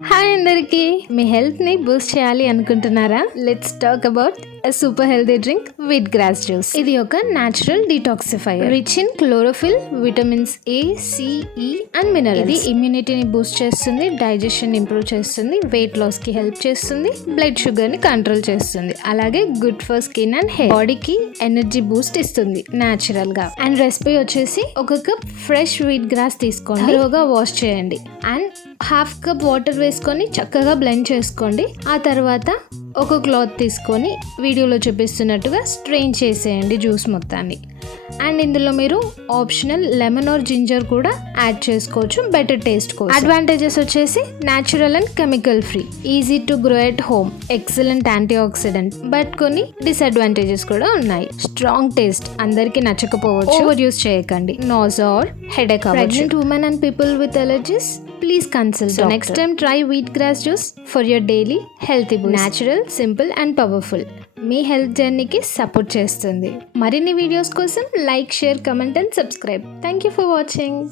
Hi అందరికి, మీ health ని boost చేయాలి అనుకుంటున్నారా? Let's talk about super healthy drink wheat grass juice. ఇది ఒక natural detoxifier rich in chlorophyll, vitamins A, C, E and minerals. ఇది ఇమ్యూనిటీని బూస్ట్ చేస్తుంది, డైజెషన్ ఇంప్రూవ్ చేస్తుంది, వెయిట్ లాస్ కి హెల్ప్ చేస్తుంది, బ్లడ్ షుగర్ ని కంట్రోల్ చేస్తుంది, అలాగే good for skin and hair. బాడీకి ఎనర్జీ బూస్ట్ ఇస్తుంది న్యాచురల్ గా. అండ్ రెసిపీ వచ్చేసి ఒక కప్ ఫ్రెష్ వీట్ గ్రాస్ తీసుకోండి, థరోగా వాష్ చేయండి అండ్ హాఫ్ కప్ వాటర్ వేసుకొని చక్కగా బ్లెండ్ చేసుకోండి. ఆ తర్వాత ఒక క్లాత్ తీసుకొని వీడియోలో చూపిస్తున్నట్టుగా స్ట్రెయిన్ చేసేయండి జ్యూస్ మొత్తాన్ని. అండ్ ఇందులో మీరు ఆప్షనల్ లెమన్ ఆర్ జింజర్ కూడా యాడ్ చేసుకోవచ్చు, బెటర్ టేస్ట్ కోసం. అడ్వాంటేజెస్ వచ్చేసి natural and chemical free, easy to grow at home, excellent anti oxidant. But కొన్ని డిసడ్వాంటేజెస్ కూడా ఉన్నాయి. స్ట్రాంగ్ టేస్ట్ అందరికి నచ్చకపోవచ్చు, ఓవర్ యూస్ చేయకండి. నాజా ఆర్ హెడేక్ అవ్వచ్చు. Pregnant women and people with allergies please consult doctor. Next time try wheatgrass juice for your daily healthy boost. Natural, simple and powerful. మీ health జర్నీకి support చేస్తుంది. మరిన్ని videos కోసం like, share, comment and subscribe. Thank you for watching.